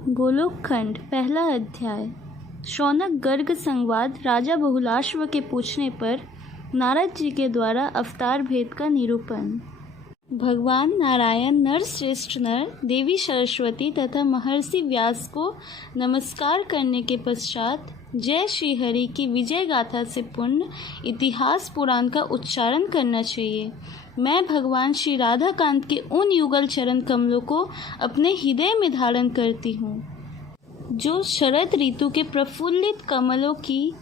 गोलोकखंड पहला अध्याय। शौनक गर्ग संवाद। राजा बहुलाश्व के पूछने पर नारद जी के द्वारा अवतार भेद का निरूपण। भगवान नारायण नरश्रेष्ठ नर, देवी सरस्वती तथा महर्षि व्यास को नमस्कार करने के पश्चात जय श्री हरि की विजय गाथा से पूर्ण इतिहास पुराण का उच्चारण करना चाहिए। मैं भगवान श्री राधा कांत के उन युगल चरण कमलों को अपने हृदय में धारण करती हूँ, जो शरद ऋतु के प्रफुल्लित कमलों की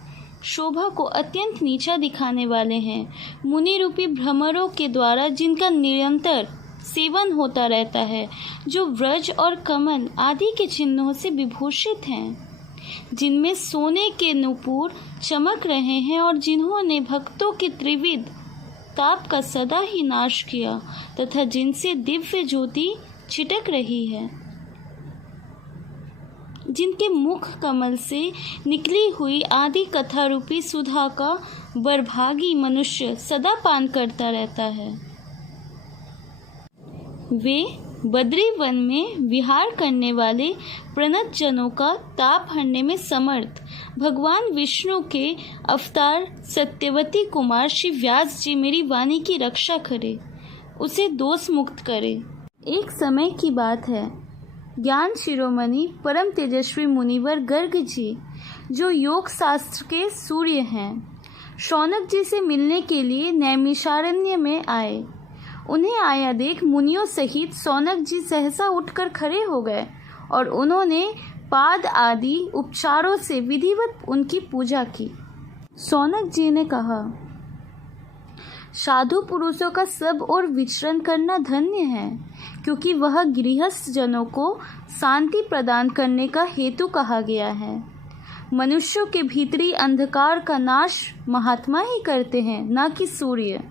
शोभा को अत्यंत नीचा दिखाने वाले हैं। मुनि रूपी भ्रमरों के द्वारा जिनका निरंतर सेवन होता रहता है, जो व्रज और कमल आदि के चिन्हों से विभूषित हैं, जिनमें सोने के नूपुर चमक रहे हैं और जिन्होंने भक्तों के त्रिविध ताप का सदा ही नाश किया तथा जिनसे दिव्य ज्योति छिटक रही है, जिनके मुख कमल से निकली हुई आदि कथा रूपी सुधा का बरभागी मनुष्य सदा पान करता रहता है। वे बद्री वन में विहार करने वाले प्रणत जनों का ताप हरने में समर्थ भगवान विष्णु के अवतार सत्यवती कुमार श्री व्यास जी मेरी वाणी की रक्षा करे, उसे दोष मुक्त करे। एक समय की बात है, ज्ञान शिरोमणि परम तेजस्वी मुनिवर गर्ग जी, जो योग शास्त्र के सूर्य हैं, शौनक जी से मिलने के लिए नैमिषारण्य में आए। उन्हें आया देख मुनियों सहित शौनक जी सहसा उठकर खड़े हो गए और उन्होंने पाद आदि उपचारों से विधिवत उनकी पूजा की। शौनक जी ने कहा, साधु पुरुषों का सब ओर विचरण करना धन्य है, क्योंकि वह गृहस्थ जनों को शांति प्रदान करने का हेतु कहा गया है। मनुष्यों के भीतरी अंधकार का नाश महात्मा ही करते हैं, न कि सूर्य।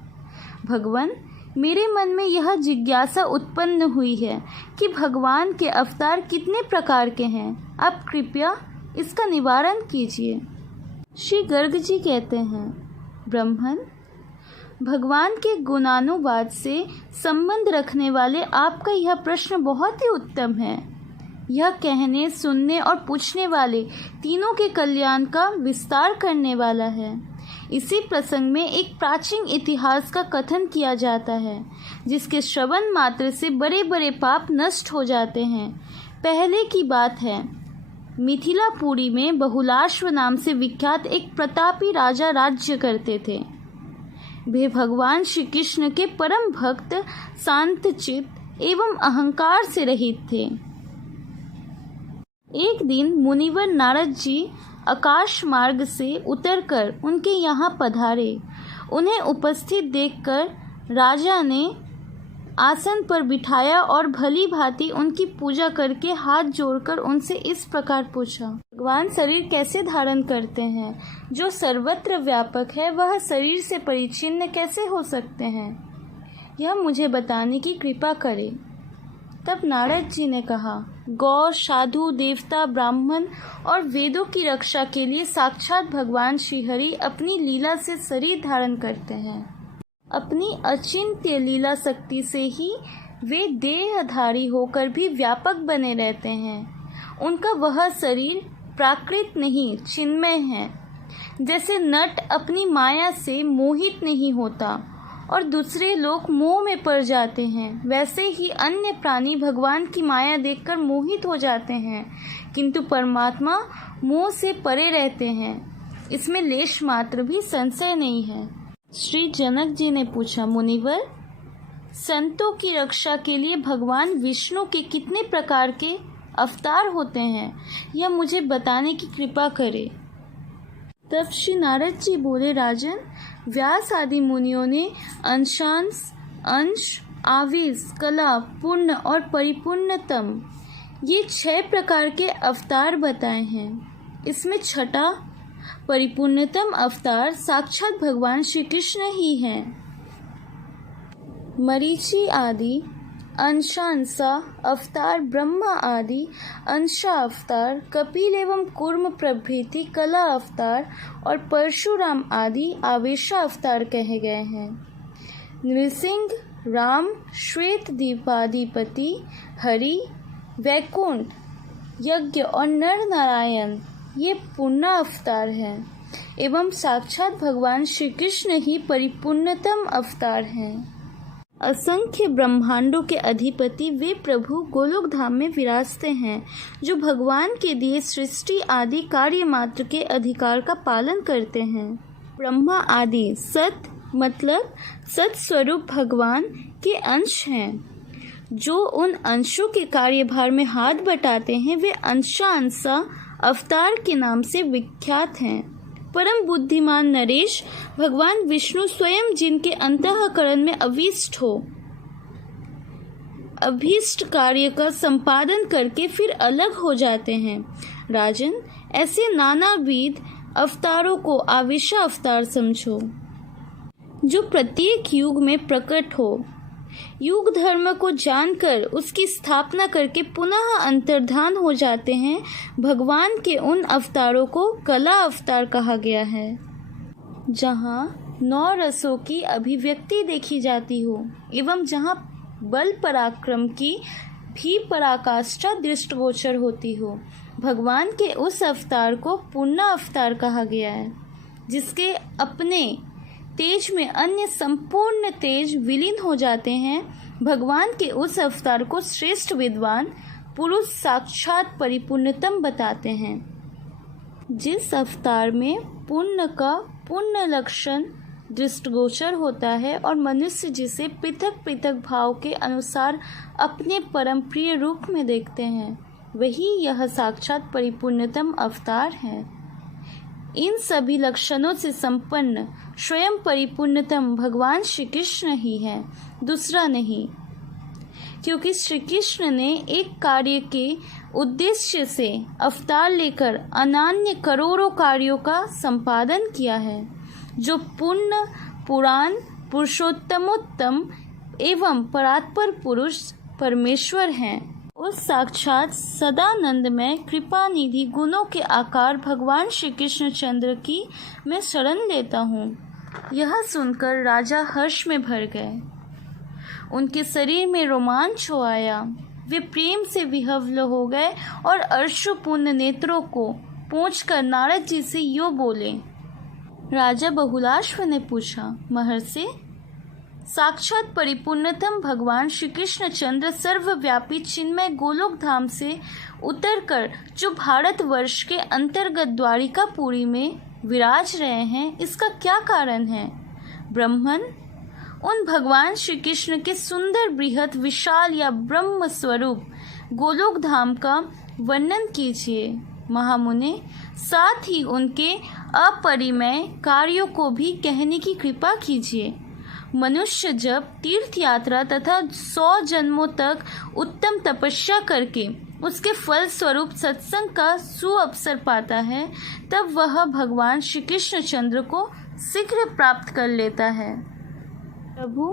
भगवान, मेरे मन में यह जिज्ञासा उत्पन्न हुई है कि भगवान के अवतार कितने प्रकार के हैं। आप कृपया इसका निवारण कीजिए। श्री गर्ग जी कहते हैं, ब्राह्मण, भगवान के गुणानुवाद से संबंध रखने वाले आपका यह प्रश्न बहुत ही उत्तम है। यह कहने, सुनने और पूछने वाले तीनों के कल्याण का विस्तार करने वाला है। इसी प्रसंग में एक प्राचीन इतिहास का कथन किया जाता है, जिसके श्रवण मात्र से बड़े बड़े पाप नष्ट हो जाते हैं। पहले की बात है, मिथिलापुरी में बहुलाश्व नाम से विख्यात एक प्रतापी राजा राज्य करते थे। वे भगवान श्री कृष्ण के परम भक्त, शांत चित्त एवं अहंकार से रहित थे। एक दिन मुनिवर नारद जी आकाश मार्ग से उतरकर उनके यहाँ पधारे। उन्हें उपस्थित देखकर राजा ने आसन पर बिठाया और भली भांति उनकी पूजा करके हाथ जोड़कर उनसे इस प्रकार पूछा, भगवान शरीर कैसे धारण करते हैं? जो सर्वत्र व्यापक है, वह शरीर से परिच्छिन्न कैसे हो सकते हैं? यह मुझे बताने की कृपा करे। तब नारद जी ने कहा, गौ, साधु, देवता, ब्राह्मण और वेदों की रक्षा के लिए साक्षात भगवान श्रीहरि अपनी लीला से शरीर धारण करते हैं। अपनी अचिंत्य लीला शक्ति से ही वे देहधारी होकर भी व्यापक बने रहते हैं। उनका वह शरीर प्राकृत नहीं, चिन्मय है। जैसे नट अपनी माया से मोहित नहीं होता और दूसरे लोग मोह में पड़ जाते हैं, वैसे ही अन्य प्राणी भगवान की माया देखकर मोहित हो जाते हैं, किंतु परमात्मा मोह से परे रहते हैं। इसमें लेश मात्र भी संशय नहीं है। श्री जनक जी ने पूछा, मुनिवर, संतों की रक्षा के लिए भगवान विष्णु के कितने प्रकार के अवतार होते हैं? यह मुझे बताने की कृपा करे। तब श्री नारद जी बोले, राजन, व्यास आदि मुनियों ने अंशांश, अंश, आवेश, कला, पूर्ण और परिपूर्णतम, ये 6 प्रकार के अवतार बताए हैं। इसमें छठा परिपूर्णतम अवतार साक्षात भगवान श्री कृष्ण ही हैं। मरीचि आदि अंशांशा अवतार, ब्रह्मा आदि अंशा अवतार, कपिल एवं कूर्म प्रभृति कला अवतार और परशुराम आदि आवेशा अवतार कहे गए हैं। नृसिंह, राम, श्वेत दीपाधिपति, हरि, वैकुंठ, यज्ञ और नर नारायण ये पूर्ण अवतार हैं एवं साक्षात भगवान श्री कृष्ण ही परिपूर्णतम अवतार हैं। असंख्य ब्रह्मांडों के अधिपति वे प्रभु गोलोक धाम में विराजते हैं, जो भगवान के दिए सृष्टि आदि कार्य मात्र के अधिकार का पालन करते हैं। ब्रह्मा आदि सत मतलब सत स्वरूप भगवान के अंश हैं, जो उन अंशों के कार्यभार में हाथ बटाते हैं वे अंशा अवतार के नाम से विख्यात हैं। परम बुद्धिमान नरेश भगवान विष्णु स्वयं जिनके अंतःकरण में अभीष्ट कार्य का संपादन करके फिर अलग हो जाते हैं। राजन, ऐसे नानाविध अवतारों को आविशा अवतार समझो, जो प्रत्येक युग में प्रकट हो। युग धर्म को जानकर उसकी स्थापना करके पुनः अंतर्धान हो जाते हैं। भगवान के उन अवतारों को कला अवतार कहा गया है, जहाँ 9 रसों की अभिव्यक्ति देखी जाती हो एवं जहाँ बल पराक्रम की भी पराकाष्ठा दृष्टिगोचर होती हो। भगवान के उस अवतार को पूर्ण अवतार कहा गया है, जिसके अपने तेज में अन्य संपूर्ण तेज विलीन हो जाते हैं। भगवान के उस अवतार को श्रेष्ठ विद्वान पुरुष साक्षात परिपूर्णतम बताते हैं। जिस अवतार में पुण्य का पुण्य लक्षण दृष्टिगोचर होता है और मनुष्य जिसे पृथक पृथक भाव के अनुसार अपने परम प्रिय रूप में देखते हैं, वही यह साक्षात परिपूर्णतम अवतार है। इन सभी लक्षणों से संपन्न स्वयं परिपूर्णतम भगवान श्री कृष्ण ही है, दूसरा नहीं। क्योंकि श्री कृष्ण ने एक कार्य के उद्देश्य से अवतार लेकर अनन्य करोड़ों कार्यों का संपादन किया है, जो पूर्ण पुराण पुरुषोत्तमोत्तम एवं परात्पर पुरुष परमेश्वर हैं। उस साक्षात सदानंदमय कृपा निधि गुणों के आकार भगवान श्री कृष्ण चंद्र की मैं शरण लेता हूँ। यह सुनकर राजा हर्ष में भर गए। उनके शरीर में रोमांच हो आया। वे प्रेम से विह्वल हो गए और अश्रुपूर्ण नेत्रों को पोंछकर नारद जी से यूं बोले। राजा बहुलाश्व ने पूछा, महर्षि, साक्षात परिपूर्णतम भगवान श्री कृष्ण चंद्र सर्वव्यापी चिन्मय गोलोक धाम से उतरकर जो भारतवर्ष के अंतर्गत द्वारिकापुरी में विराज रहे हैं, इसका क्या कारण है? ब्रह्मन, उन भगवान श्री कृष्ण के सुंदर बृहत विशाल या ब्रह्म स्वरूप गोलोक धाम का वर्णन कीजिए। महामुने, साथ ही उनके अपरिमेय कार्यों को भी कहने की कृपा कीजिए। मनुष्य जब तीर्थ यात्रा तथा 100 जन्मों तक उत्तम तपस्या करके उसके फल स्वरूप सत्संग का सुअवसर पाता है, तब वह भगवान श्री कृष्ण चंद्र को शीघ्र प्राप्त कर लेता है। प्रभु,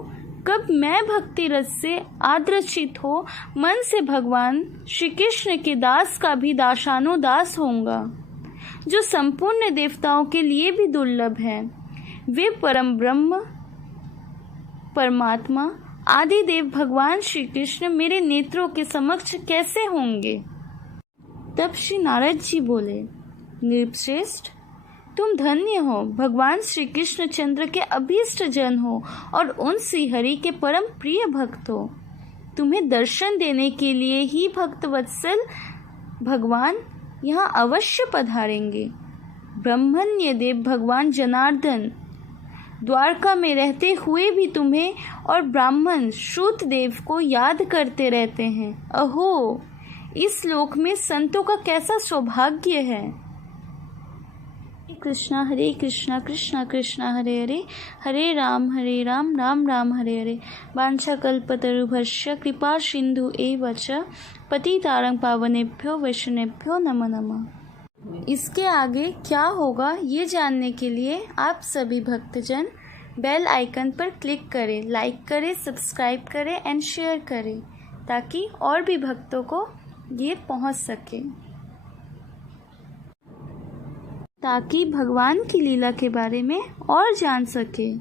कब मैं भक्ति रस से आद्रचित हो मन से भगवान श्री कृष्ण के दास का भी दासानुदास होऊंगा, जो संपूर्ण देवताओं के लिए भी दुर्लभ है। वे परम ब्रह्म परमात्मा आदि देव भगवान श्री कृष्ण मेरे नेत्रों के समक्ष कैसे होंगे? तब श्री नारद जी बोले, नृपश्रेष्ठ, तुम धन्य हो, भगवान श्री कृष्ण चंद्र के अभीष्ट जन हो और उन श्रीहरि के परम प्रिय भक्त हो। तुम्हें दर्शन देने के लिए ही भक्त वत्सल भगवान यहाँ अवश्य पधारेंगे। ब्रह्मण्य देव भगवान जनार्दन द्वारका में रहते हुए भी तुम्हें और ब्राह्मण श्रुत देव को याद करते रहते हैं। अहो, इस लोक में संतों का कैसा सौभाग्य है। हरे कृष्णा कृष्णा कृष्णा हरे हरे, हरे राम राम राम हरे हरे। वाञ्छाकल्पतरुभ्यश्च कृपा सिंधु एव च पतितारं पावनेभ्यो वैष्णवेभ्यो नमो नमः। इसके आगे क्या होगा ये जानने के लिए आप सभी भक्तजन बेल आइकन पर क्लिक करें, लाइक करें, सब्सक्राइब करें एंड शेयर करें, ताकि और भी भक्तों को ये पहुंच सके, ताकि भगवान की लीला के बारे में और जान सके।